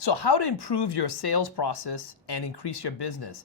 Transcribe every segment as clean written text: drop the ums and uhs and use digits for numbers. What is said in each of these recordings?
So how to improve your sales process and increase your business.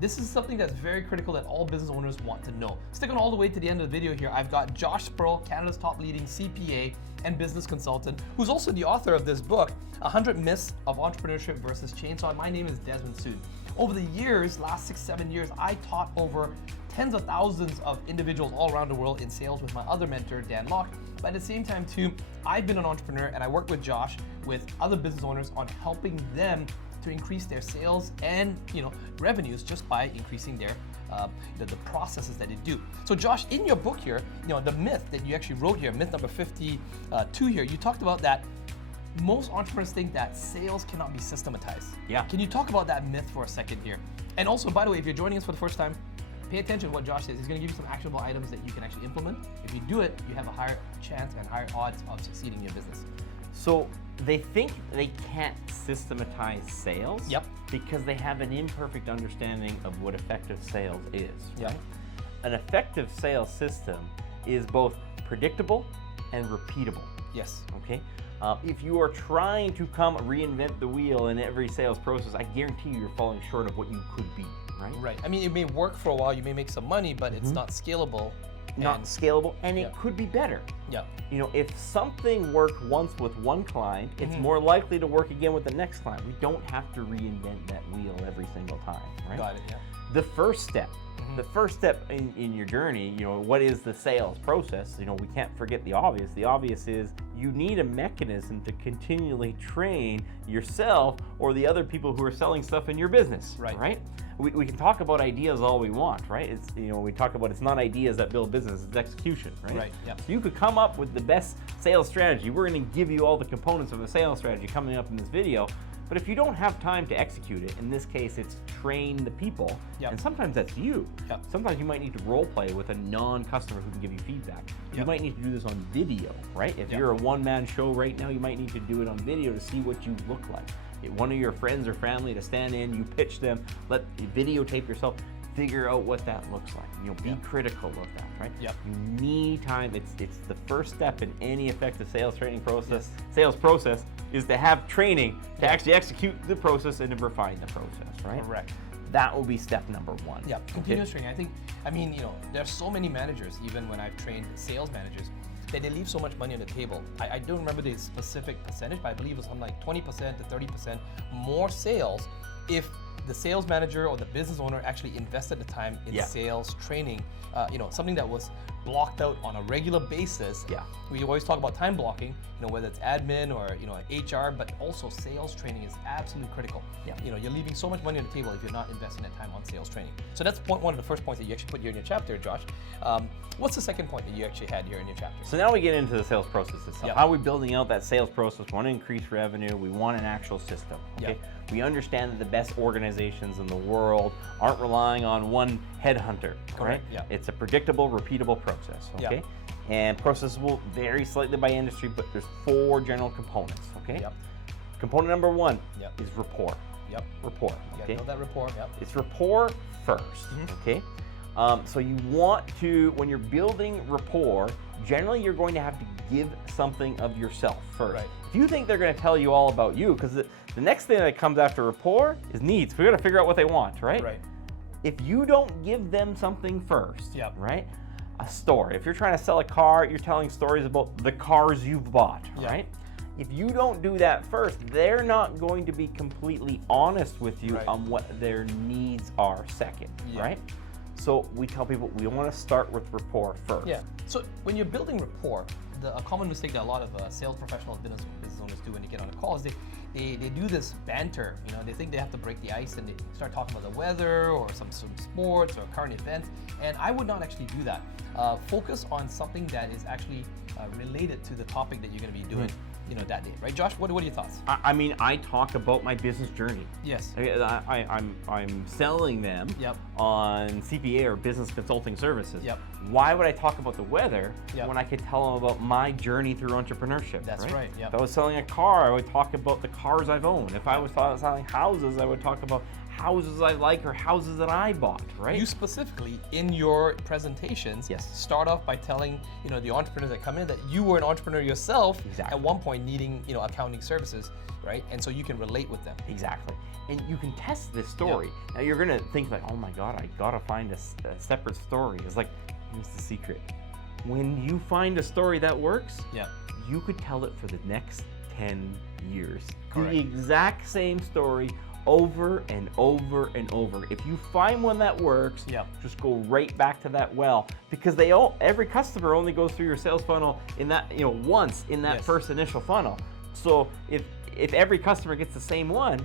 This is something that's very critical that all business owners want to know. Stick on all the way to the end of the video here. I've got Josh Spurrell, Canada's top leading CPA and business consultant, who's also the author of this book, 100 Myths of Entrepreneurship versus Change. So my name is Desmond Sood. Over the years, last 6-7 years, I taught over tens of thousands of individuals all around the world in sales with my other mentor, Dan Locke. But at the same time too, I've been an entrepreneur and I work with Josh with other business owners on helping them to increase their sales and revenues just by increasing their the processes that they do. So Josh, in your book here, the myth that you actually wrote here, myth number 52 here, you talked about that most entrepreneurs think that sales cannot be systematized. Yeah. Can you talk about that myth for a second here? And also, by the way, if you're joining us for the first time, pay attention to what Josh says. He's going to give you some actionable items that you can actually implement. If you do it, you have a higher chance and higher odds of succeeding in your business. So they think they can't systematize sales because they have an imperfect understanding of what effective sales is. Right? An effective sales system is both predictable and repeatable. Yes. Okay. If you are trying to reinvent the wheel in every sales process, I guarantee you're falling short of what you could be. Right. Right. I mean, it may work for a while. You may make some money, but it's not scalable. And it could be better. Yeah. If something worked once with one client, it's more likely to work again with the next client. We don't have to reinvent that wheel every single time, right? Got it, yeah. The first step in your journey, what is the sales process? We can't forget the obvious. The obvious is you need a mechanism to continually train yourself or the other people who are selling stuff in your business, right? We can talk about ideas all we want, right? It's we talk about it's not ideas that build business, it's execution, right? Right. Yeah. So you could come up with the best sales strategy. We're going to give you all the components of a sales strategy coming up in this video. But if you don't have time to execute it, in this case, it's train the people, and sometimes that's you. Sometimes you might need to role play with a non-customer who can give you feedback. You might need to do this on video, right? If you're a one-man show right now, you might need to do it on video to see what you look like. Get one of your friends or family to stand in, you pitch them, let you videotape yourself, figure out what that looks like. Be critical of that, right? You need time. It's the first step in any effective sales training process. Sales process is to have training to actually execute the process and to refine the process, right? Correct. That will be step number one. Yeah, continuous training. I mean, there's so many managers, even when I've trained sales managers, that they leave so much money on the table. I don't remember the specific percentage, but I believe it was something like 20% to 30% more sales if the sales manager or the business owner actually invested the time in sales training, something that was blocked out on a regular basis. We always talk about time blocking, whether it's admin or HR, but also sales training is absolutely critical. You're leaving so much money on the table if you're not investing that time on sales training. So that's one of the first points that you actually put here in your chapter, Josh. What's the second point that you actually had here in your chapter? So now we get into the sales process itself. How are we building out that sales process? We want to increase revenue. We want an actual system. Okay. We understand that the best organizations in the world aren't relying on one headhunter, right? It's a predictable, repeatable process, okay? And processes will vary slightly by industry, but there's 4 general components, okay? Component number 1 is rapport. Rapport, okay? Build that rapport, It's rapport first, okay? So you want to, when you're building rapport, generally you're going to have to give something of yourself first. If you think they're going to tell you all about you, because the next thing that comes after rapport is needs. We got to figure out what they want, right? If you don't give them something first, right? A story. If you're trying to sell a car, you're telling stories about the cars you've bought, right? If you don't do that first, they're not going to be completely honest with you on what their needs are second, right? So we tell people we want to start with rapport first. So when you're building rapport, a common mistake that a lot of sales professionals, business owners do when they get on a call is they do this banter. They think they have to break the ice and they start talking about the weather or some sports or current events. And I would not actually do that. Focus on something that is actually related to the topic that you're going to be doing. That day, right, Josh? What are your thoughts? I mean, I talk about my business journey. Yes. I'm selling them on CPA or business consulting services. Why would I talk about the weather when I could tell them about my journey through entrepreneurship? That's right. If I was selling a car, I would talk about the cars I've owned. If I was selling houses, I would talk about houses I like or houses that I bought, right? You specifically, in your presentations, start off by telling, the entrepreneurs that come in that you were an entrepreneur yourself at one point needing, accounting services, right? And so you can relate with them. Exactly. And you can test this story. Now you're gonna think like, oh my God, I gotta find a separate story. It's like, here's the secret. When you find a story that works, you could tell it for the next 10 years. Correct. The exact same story over and over and over. If you find one that works, just go right back to that well, because every customer only goes through your sales funnel in that, once in that first initial funnel. So if every customer gets the same one,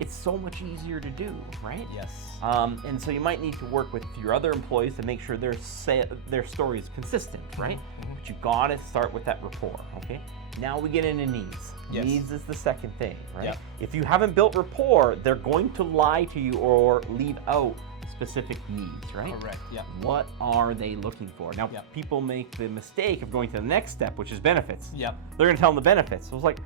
it's so much easier to do, right? Yes. And so you might need to work with your other employees to make sure their story is consistent, right? But you gotta start with that rapport, okay? Now we get into needs. Yes. Needs is the second thing, right? If you haven't built rapport, they're going to lie to you or leave out specific needs, right? Correct, What are they looking for? Now, people make the mistake of going to the next step, which is benefits. They're gonna tell them the benefits. So it's like,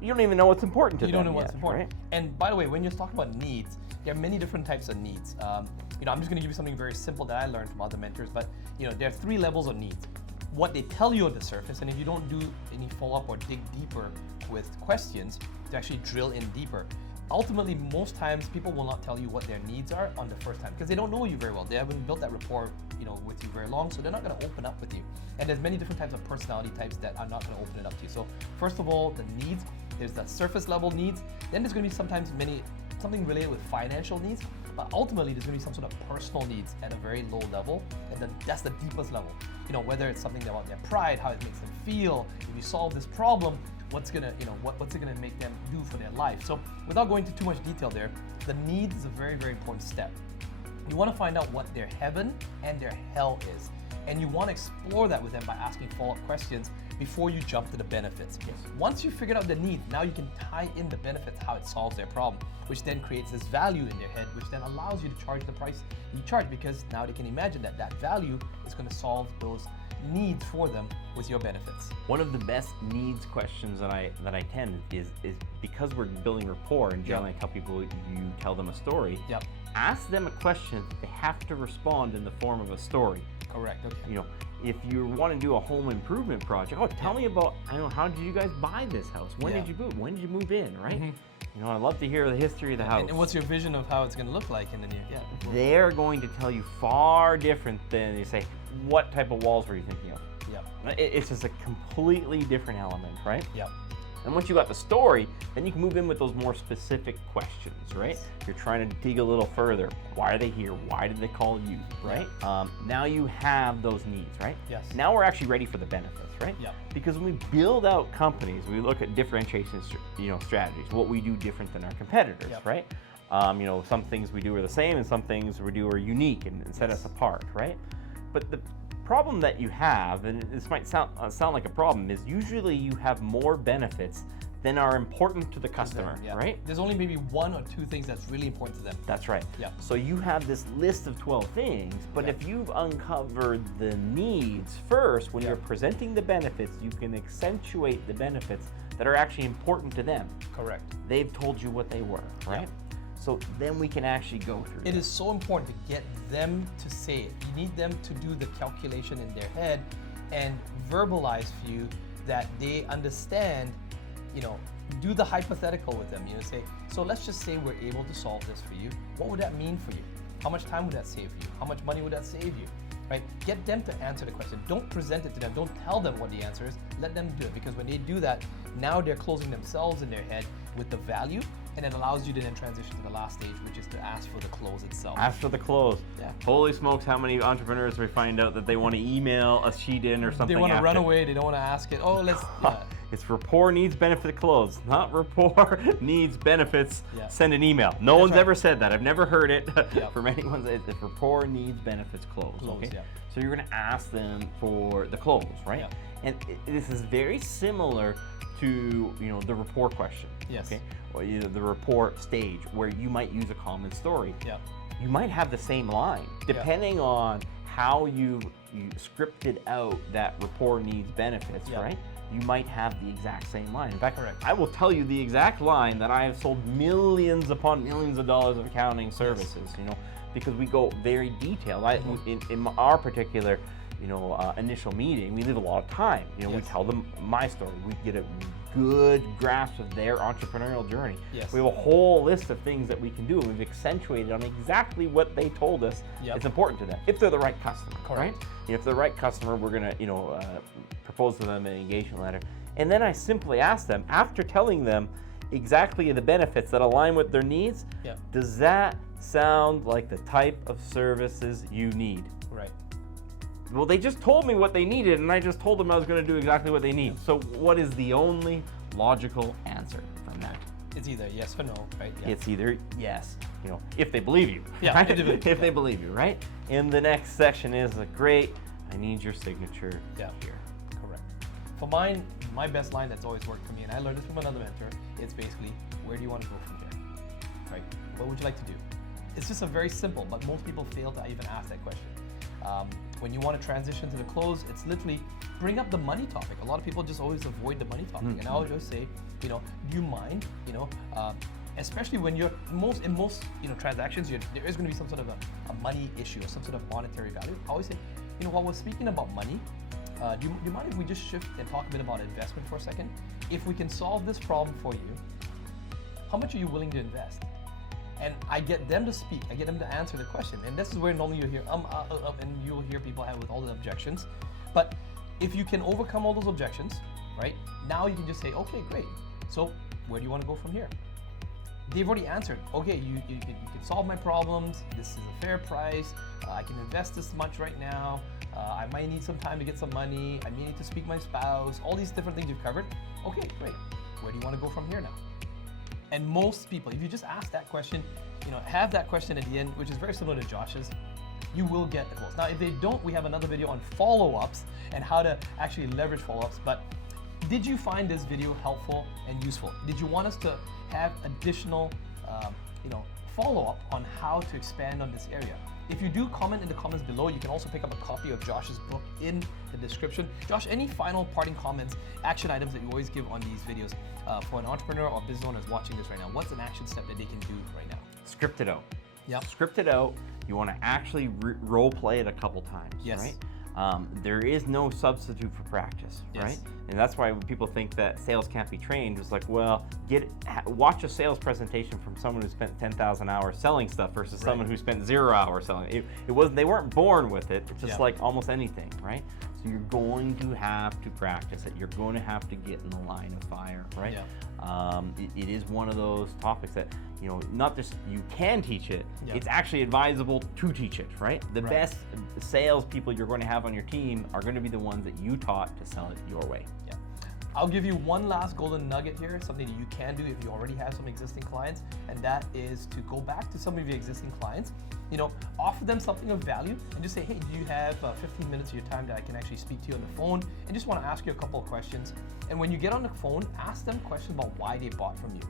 you don't even know what's important to them. You don't know what's important. Right? And by the way, when you're talking about needs, there are many different types of needs. I'm just going to give you something very simple that I learned from other mentors, but there are 3 levels of needs. What they tell you at the surface, and if you don't do any follow-up or dig deeper with questions to actually drill in deeper, ultimately, most times people will not tell you what their needs are on the first time because they don't know you very well. They haven't built that rapport, with you very long, so they're not going to open up with you. And there's many different types of personality types that are not going to open it up to you. So first of all, the needs. There's the surface level needs. Then there's going to be sometimes something related with financial needs, but ultimately there's going to be some sort of personal needs at a very low level, and that's the deepest level. Whether it's something about their pride, how it makes them feel. If you solve this problem, what's it gonna make them do for their life? So without going into too much detail there, the needs is a very, very important step. You want to find out what their heaven and their hell is, and you want to explore that with them by asking follow-up questions before you jump to the benefits. Once you figured out the need, now you can tie in the benefits, how it solves their problem, which then creates this value in their head, which then allows you to charge the price you charge, because now they can imagine that value is going to solve those needs for them with your benefits. One of the best needs questions that I tend is because we're building rapport, and generally I tell people, you tell them a story, ask them a question, they have to respond in the form of a story. Correct, okay. If you want to do a home improvement project, tell me about, how did you guys buy this house? When did you move? When did you move in, right? I'd love to hear the history of the house. And what's your vision of how it's going to look like in the near? They're going to tell you far different than you say, what type of walls were you thinking of? It's just a completely different element, right? And once you got the story, then you can move in with those more specific questions, right? You're trying to dig a little further. Why are they here? Why did they call you, right? Now you have those needs, right? Now we're actually ready for the benefits, right? Because when we build out companies, we look at differentiation, strategies, what we do different than our competitors, right? Some things we do are the same, and some things we do are unique and set us apart, right? But the problem that you have, and this might sound like a problem, is usually you have more benefits than are important to the customer, right? There's only maybe 1 or 2 things that's really important to them. That's right. So you have this list of 12 things, but if you've uncovered the needs first, when you're presenting the benefits, you can accentuate the benefits that are actually important to them. Correct. They've told you what they were, right? So then we can actually go through It is so important to get them to say it. You need them to do the calculation in their head and verbalize for you that they understand, do the hypothetical with them. Say, so let's just say we're able to solve this for you. What would that mean for you? How much time would that save you? How much money would that save you? Right? Get them to answer the question. Don't present it to them. Don't tell them what the answer is. Let them do it, because when they do that, now they're closing themselves in their head with the value, and it allows you to then transition to the last stage, which is to ask for the close itself. Ask for the close. Holy smokes, how many entrepreneurs we find out that they want to email a sheet in or something. They want to run away. They don't want to ask it. Oh, let's. It's rapport needs benefit close, not rapport needs benefits. Send an email. No one's ever said that. I've never heard it from anyone. It's rapport needs benefits close. Okay. So you're going to ask them for the close, right? And this is very similar to the rapport question. Okay. Or the rapport stage, where you might use a common story. You might have the same line, depending on how you scripted out that rapport needs benefits, right? you might have the exact same line. In fact, Correct. I will tell you the exact line that I have sold millions upon millions of dollars of accounting services, you know, because we go very detailed. In our particular, you know, initial meeting, we leave a lot of time. You know, we tell them my story. We get a good grasp of their entrepreneurial journey. We have a whole list of things that we can do, and we've accentuated on exactly what they told us is important to them, if they're the right customer, right? If they're the right customer, we're gonna, you know, propose to them an engagement letter. And then I simply ask them, after telling them exactly the benefits that align with their needs, does that sound like the type of services you need? Right. Well, they just told me what they needed, and I just told them I was going to do exactly what they need. So what is the only logical answer from that? It's either yes or no, right? It's either yes, you know, if they believe you. Yeah, right? If they believe you, right? And the next section is great, I need your signature here. Correct. For mine, my best line that's always worked for me, and I learned this from another mentor, it's basically, where do you want to go from here? Right? What would you like to do? It's just a very simple, but most people fail to even ask that question. When you want to transition to the close, it's literally bring up the money topic. A lot of people just always avoid the money topic. And I always say, you know, do you mind, you know, especially when you're in most you know, transactions, there is going to be some sort of a money issue or some sort of monetary value. I always say, you know, while we're speaking about money, do you mind if we just shift and talk a bit about investment for a second? If we can solve this problem for you, how much are you willing to invest? And I get them to speak, I get them to answer the question. And this is where normally you'll hear, and you'll hear people have with all the objections. But if you can overcome all those objections, right, now you can just say, okay, great. So where do you want to go from here? They've already answered, okay, you can solve my problems, this is a fair price, I can invest this much right now, I might need some time to get some money, I may need to speak to my spouse, all these different things you've covered. Okay, great. Where do you want to go from here now? And most people, if you just ask that question, you know, have that question at the end, which is very similar to Josh's, you will get the close. Now, if they don't, we have another video on follow-ups and how to actually leverage follow-ups. But did you find this video helpful and useful? Did you want us to have additional, you know, follow-up on how to expand on this area? If you do, comment in the comments below. You can also pick up a copy of Josh's book in the description. Josh, any final parting comments, action items that you always give on these videos for an entrepreneur or business owner watching this right now? What's an action step that they can do right now? Script it out. Yep. Script it out. You want to actually role play it a couple times, right? There is no substitute for practice, right? And that's why when people think that sales can't be trained, it's like, well, watch a sales presentation from someone who spent 10,000 hours selling stuff versus someone who spent 0 hours selling. It wasn't, they weren't born with it. It's just like almost anything, right? So you're going to have to practice it. You're going to have to get in the line of fire, right? It is one of those topics that, you know, not just you can teach it, it's actually advisable to teach it, right? The best sales people you're going to have on your team are going to be the ones that you taught to sell it your way. I'll give you one last golden nugget here, something that you can do if you already have some existing clients, and that is to go back to some of your existing clients, you know, offer them something of value and just say, hey, do you have 15 minutes of your time that I can actually speak to you on the phone and just want to ask you a couple of questions. And when you get on the phone, ask them questions about why they bought from you.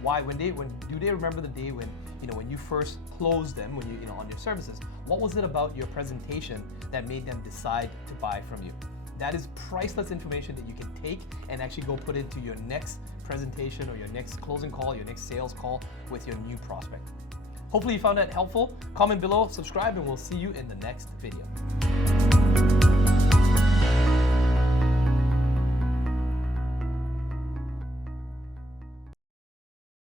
Why, do they remember the day when, you know, when you first closed them, when you know, on your services? What was it about your presentation that made them decide to buy from you? That is priceless information that you can take and actually go put into your next presentation or your next closing call, your next sales call with your new prospect. Hopefully you found that helpful. Comment below, subscribe, and we'll see you in the next video.